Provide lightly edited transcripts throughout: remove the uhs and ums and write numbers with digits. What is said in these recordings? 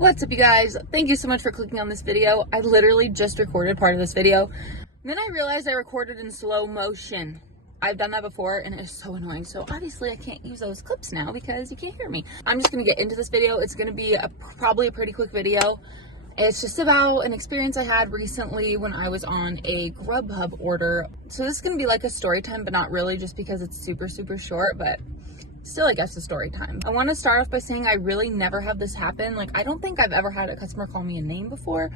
What's up, you guys? Thank you so much for clicking on this video. I literally just recorded part of this video. Then I realized I recorded in slow motion. I've done that before and it's so annoying. So obviously I can't use those clips now because you can't hear me. I'm just gonna get into this video. It's gonna be probably a pretty quick video. It's just about an experience I had recently when I was on a Grubhub order. So this is gonna be like a story time, but not really, just because it's super short, but still, I guess, a story time. I want to start off by saying I really never have this happen. Like, I don't think I've ever had a customer call me a name before,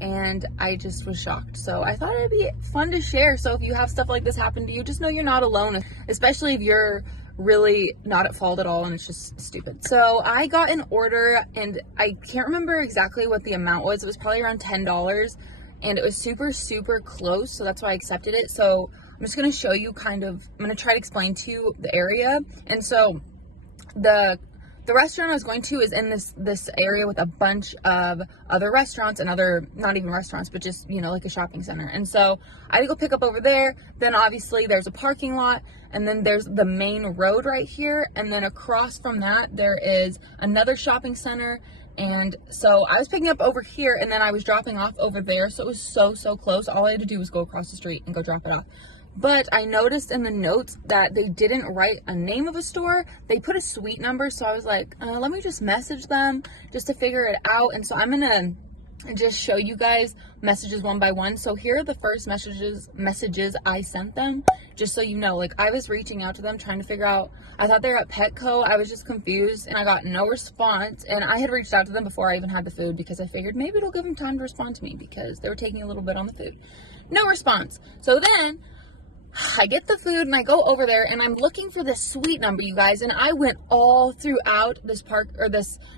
and I just was shocked. So I thought it'd be fun to share. So if you have stuff like this happen to you, just know you're not alone, especially if you're really not at fault at all and it's just stupid. So I got an order and I can't remember exactly what the amount was. It was probably around $10 and it was super close. So that's why I accepted it. So I'm just going to show you I'm going to try to explain to you the area. And so the restaurant I was going to is in this area with a bunch of other restaurants and other, not even restaurants, but just, you know, like a shopping center. And so I had to go pick up over there. Then obviously there's a parking lot, and then there's the main road right here. And then across from that, there is another shopping center. And so I was picking up over here and then I was dropping off over there. So it was so close. All I had to do was go across the street and go drop it off. But I noticed in the notes that they didn't write a name of a store. They put a suite number. So I was like, let me just message them just to figure it out. And so I'm going to just show you guys messages one by one. So here are the first messages I sent them, just so you know. Like, I was reaching out to them trying to figure out, I thought they were at Petco. I was just confused and I got no response. And I had reached out to them before I even had the food because I figured maybe it'll give them time to respond to me because they were taking a little bit on the food. No response. So then I get the food and I go over there and I'm looking for this suite number, you guys, and I went all throughout this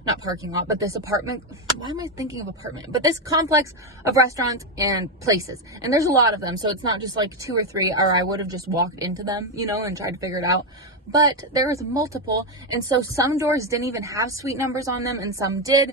not parking lot, but this apartment. Why am I thinking of apartment? But this complex of restaurants and places. And there's a lot of them. So it's not just like 2 or 3, or I would have just walked into them, you know, and tried to figure it out. But there was multiple. And so some doors didn't even have suite numbers on them and some did.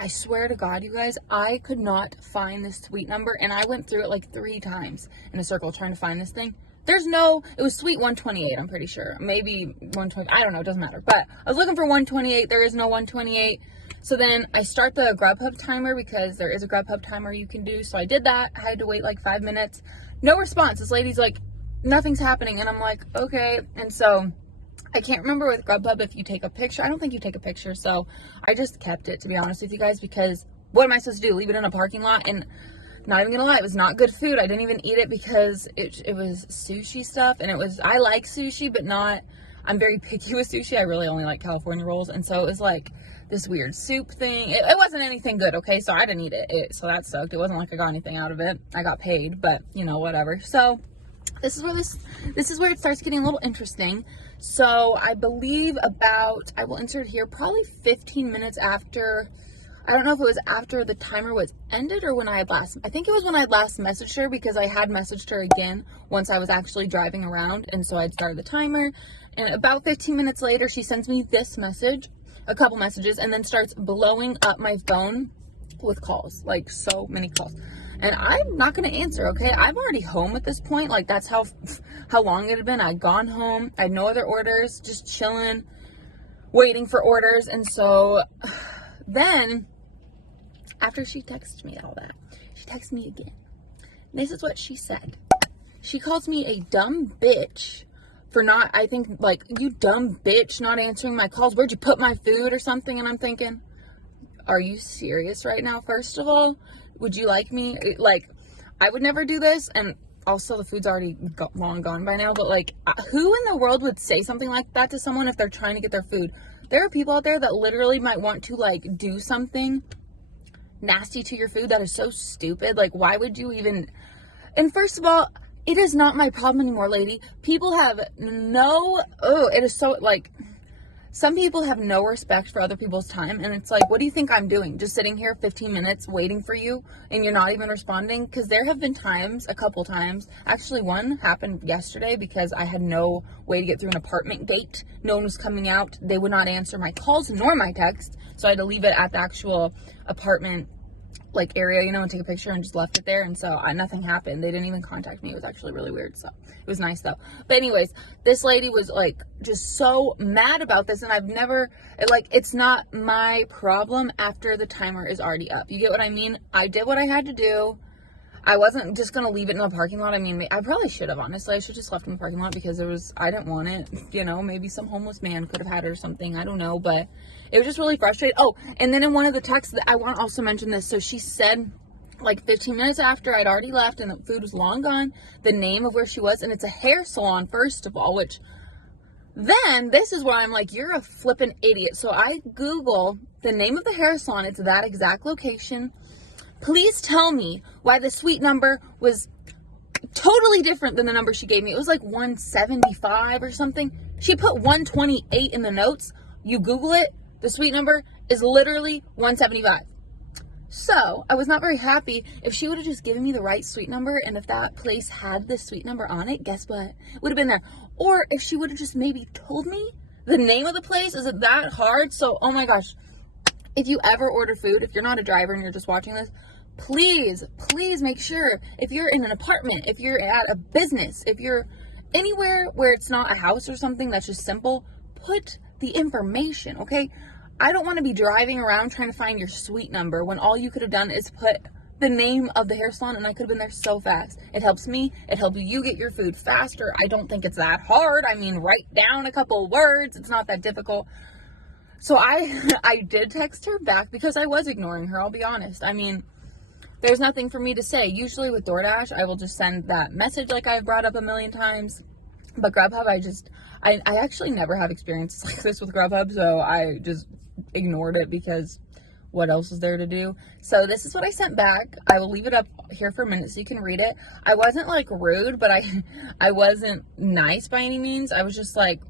I swear to God, you guys, I could not find this suite number, and I went through it like 3 times in a circle trying to find this thing. It was suite 128, I'm pretty sure. Maybe 120, I don't know, it doesn't matter. But I was looking for 128, there is no 128. So then I start the Grubhub timer because there is a Grubhub timer you can do. So I did that. I had to wait like 5 minutes. No response. This lady's like, nothing's happening. And I'm like, okay. And so I can't remember with Grubhub if you take a picture. I don't think you take a picture. So I just kept it, to be honest with you guys, because what am I supposed to do? Leave it in a parking lot? And not even gonna lie, it was not good food. I didn't even eat it because it was sushi stuff. And I like sushi, but I'm very picky with sushi. I really only like California rolls. And so it was like this weird soup thing. It wasn't anything good, okay? So I didn't eat it. So that sucked. It wasn't like I got anything out of it. I got paid, but you know, whatever. So this is where it starts getting a little interesting. So I believe I will insert here, probably 15 minutes after, I don't know if it was after the timer was ended or when I think it was when I had last messaged her, because I had messaged her again once I was actually driving around. And so I'd started the timer, and about 15 minutes later, she sends me this message, a couple messages, and then starts blowing up my phone with calls, like so many calls. And I'm not going to answer, okay? I'm already home at this point. Like, that's how long it had been. I'd gone home. I had no other orders, just chilling, waiting for orders. And so then, after she texted me all that, she texted me again. And this is what she said. She calls me a dumb bitch for not, I think, like, you dumb bitch, not answering my calls. Where'd you put my food or something? And I'm thinking, are you serious right now? First of all, would you like me? Like, I would never do this. And also the food's already long gone by now. But like, who in the world would say something like that to someone if they're trying to get their food? There are people out there that literally might want to like do something nasty to your food that is so stupid. Like, why would you even? And first of all, it is not my problem anymore, lady. People have it is so like, some people have no respect for other people's time, and it's like, what do you think I'm doing? Just sitting here 15 minutes waiting for you, and you're not even responding? Because there have been times, a couple times, actually one happened yesterday because I had no way to get through an apartment gate. No one was coming out. They would not answer my calls nor my text, so I had to leave it at the actual apartment like area, you know, and take a picture and just left it there. And so nothing happened. They didn't even contact me. It was actually really weird. So it was nice though. But anyways, this lady was like just so mad about this, and I've never, like, it's not my problem after the timer is already up. You get what I mean? I did what I had to do. I wasn't just going to leave it in the parking lot. I mean, I probably should have, honestly. I should just left it in the parking lot because I didn't want it. You know, maybe some homeless man could have had it or something. I don't know, but it was just really frustrating. Oh, and then in one of the texts, I want to also mention this. So she said, like 15 minutes after I'd already left and the food was long gone, the name of where she was. And it's a hair salon, first of all, which then this is where I'm like, you're a flippin' idiot. So I Google the name of the hair salon. It's that exact location. Please tell me why the suite number was totally different than the number she gave me. It was like 175 or something. She put 128 in the notes. You Google it, the suite number is literally 175. So I was not very happy. If she would have just given me the right suite number, and if that place had the suite number on it, guess what? It would have been there. Or if she would have just maybe told me the name of the place. Is it that hard? So, oh my gosh. If you ever order food, if you're not a driver and you're just watching this, please make sure, if you're in an apartment, if you're at a business, if you're anywhere where it's not a house or something that's just simple, put the information, okay? I don't want to be driving around trying to find your suite number when all you could have done is put the name of the hair salon, and I could have been there so fast. It helps me. It helps you get your food faster. I don't think it's that hard. I mean, write down a couple words. It's not that difficult. So I did text her back because I was ignoring her, I'll be honest. I mean, there's nothing for me to say. Usually with DoorDash, I will just send that message like I've brought up a million times. But Grubhub, I actually never have experiences like this with Grubhub, so I just ignored it because what else is there to do? So this is what I sent back. I will leave it up here for a minute so you can read it. I wasn't like rude, but I wasn't nice by any means. I was just like,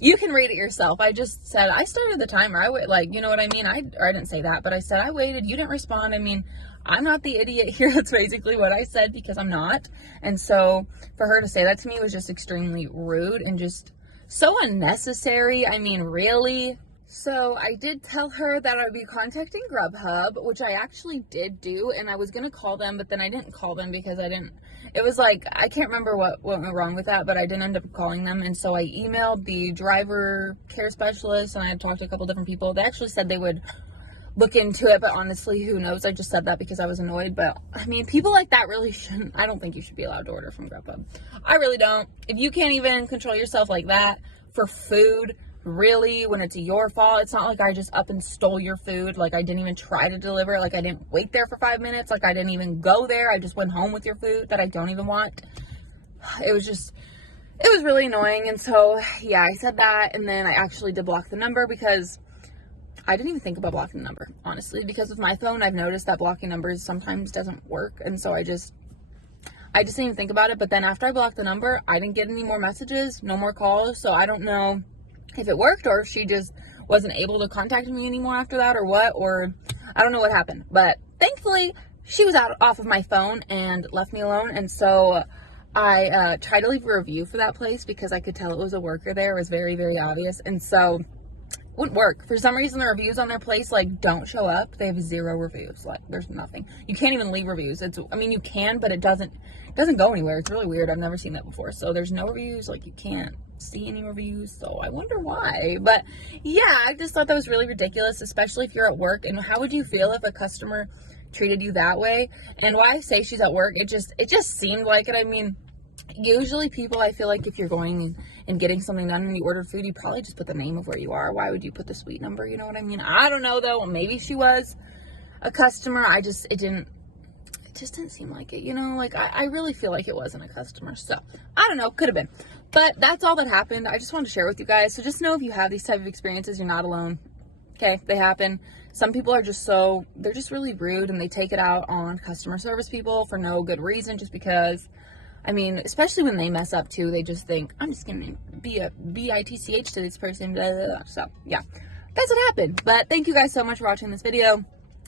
you can read it yourself. I just said, I started the timer. Like, you know what I mean? I didn't say that, but I said, I waited. You didn't respond. I mean, I'm not the idiot here. That's basically what I said because I'm not. And so for her to say that to me was just extremely rude and just so unnecessary. I mean, really? So I did tell her that I would be contacting Grubhub, which I actually did do. And I was going to call them, but then I didn't call them because it was like, I can't remember what went wrong with that, but I didn't end up calling them. And so I emailed the driver care specialist and I had talked to a couple different people. They actually said they would look into it, but honestly, who knows? I just said that because I was annoyed. But I mean, people like that really shouldn't. I don't think you should be allowed to order from Grubhub. I really don't. If you can't even control yourself like that for food, really, when it's your fault, it's not like I just up and stole your food. Like I didn't even try to deliver it. Like I didn't wait there for 5 minutes. Like I didn't even go there. I just went home with your food that I don't even want. It was really annoying. And so, yeah, I said that. And then I actually did block the number because I didn't even think about blocking the number, honestly, because with my phone, I've noticed that blocking numbers sometimes doesn't work. And so I just didn't even think about it. But then after I blocked the number, I didn't get any more messages, no more calls. So I don't know if it worked or if she just wasn't able to contact me anymore after that or what, or I don't know what happened. But thankfully, she was off of my phone and left me alone. And so I tried to leave a review for that place because I could tell it was a worker there. It was very, very obvious. And so wouldn't work. For some reason, the reviews on their place, like, don't show up. They have 0 reviews. Like, there's nothing. You can't even leave reviews. I mean, you can, but it doesn't go anywhere. It's really weird. I've never seen that before. So there's no reviews. Like, you can't see any reviews. So I wonder why. But yeah, I just thought that was really ridiculous, especially if you're at work. And how would you feel if a customer treated you that way? And why I say she's at work, it just seemed like it. I mean, usually people, I feel like if you're going and getting something done and you order food, you probably just put the name of where you are. Why would you put the suite number? You know what I mean? I don't know though. Maybe she was a customer. It just didn't seem like it, you know, like I really feel like it wasn't a customer. So I don't know, could have been, but that's all that happened. I just wanted to share with you guys. So just know if you have these type of experiences, you're not alone. Okay. They happen. Some people are they're just really rude and they take it out on customer service people for no good reason, just because. I mean, especially when they mess up too, they just think, I'm just going to be a bitch to this person, blah, blah, blah. So yeah, that's what happened. But thank you guys so much for watching this video.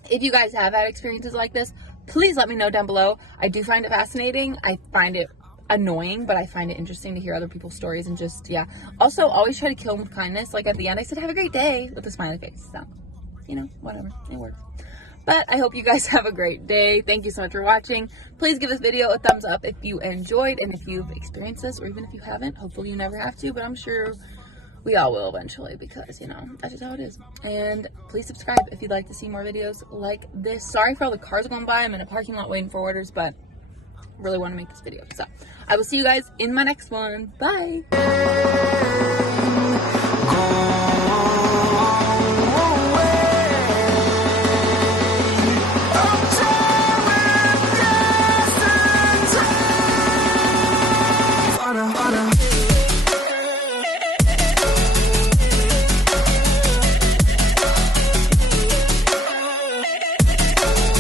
If you guys have had experiences like this, please let me know down below. I do find it fascinating. I find it annoying, but I find it interesting to hear other people's stories and just, yeah. Also, always try to kill them with kindness. Like at the end, I said, have a great day with a smiley face. So, you know, whatever. It works. But I hope you guys have a great day. Thank you so much for watching. Please give this video a thumbs up if you enjoyed and if you've experienced this, or even if you haven't. Hopefully you never have to, but I'm sure we all will eventually, because, you know, that's just how it is. And please subscribe if you'd like to see more videos like this. Sorry for all the cars going by. I'm in a parking lot waiting for orders, but really want to make this video. So I will see you guys in my next one. Bye.